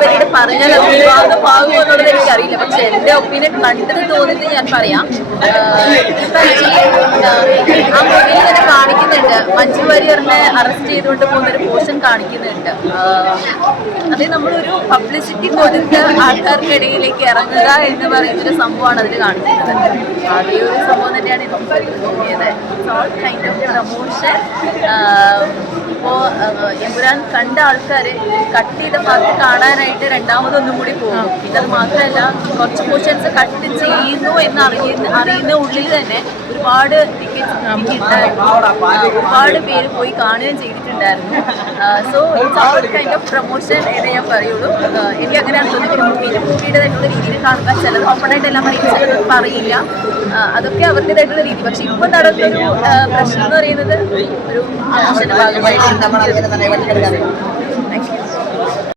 പറ്റിയിട്ട് പറഞ്ഞാൽ അത് വിവാദമാകുമോ എന്നുള്ളത് എനിക്കറിയില്ല. പക്ഷെ എന്റെ ഒപ്പീനിയൻ കണ്ടത് തോന്നിയത് ഞാൻ പറയാം. ആ മൂവിയിൽ തന്നെ കാണിക്കുന്നുണ്ട്. മഞ്ജു വാര്യറിനെ അറസ്റ്റ് ചെയ്തുകൊണ്ട് പോകുന്ന ഒരു പോർഷൻ കാണിക്കുന്നുണ്ട് അത് നമ്മളൊരു പബ്ലിസിറ്റി കൊടുത്ത് ആൾക്കാർക്കിടയിലേക്ക് ഇറങ്ങുക എന്ന് പറയുന്ന ഒരു സംഭവമാണ് അതിൽ കാണിക്കുന്നത്. അതേ ഒരു സംഭവം തന്നെയാണ് എനിക്ക് തോന്നിയത്. കൈൻഡ് ഓഫ് പ്രമോഷൻ ഇപ്പോ എമ്പുരാൻ കണ്ട ആൾക്കാർ കട്ട് ചെയ്ത ഭാഗത്ത് കാണാനായിട്ട് രണ്ടാമതൊന്നും കൂടി പോകും. പിന്നെ അത് മാത്രമല്ല കുറച്ച് പോർഷൻസ് കട്ട് ചെയ്യുന്നു എന്ന് അറിയുന്ന അറിയുന്ന ഉള്ളിൽ തന്നെ ഒരുപാട് ടിക്കറ്റ് ഒരുപാട് പേര് പോയി കാണുകയും ചെയ്തിട്ടുണ്ടായിരുന്നു. So it's kind of promotion എന്നേ ഞാൻ പറയുള്ളൂ. എനിക്ക് അങ്ങനെയാണ് തോന്നിയത് മൂവിയുടെ തന്നെയുള്ള രീതിയിൽ കാണുക ചിലത് ഓപ്പണായിട്ട് എല്ലാം പറയും ചിലത് പറയില്ല. അതൊക്കെ അവരുടേതായിട്ടുള്ള രീതി. പക്ഷെ ഇപ്പൊ നടന്നൊരു ഒരു പ്രശ്നം എന്ന് പറയുന്നത് ഒരു ഭാഗമായിട്ട് அந்த மனம் தன்னை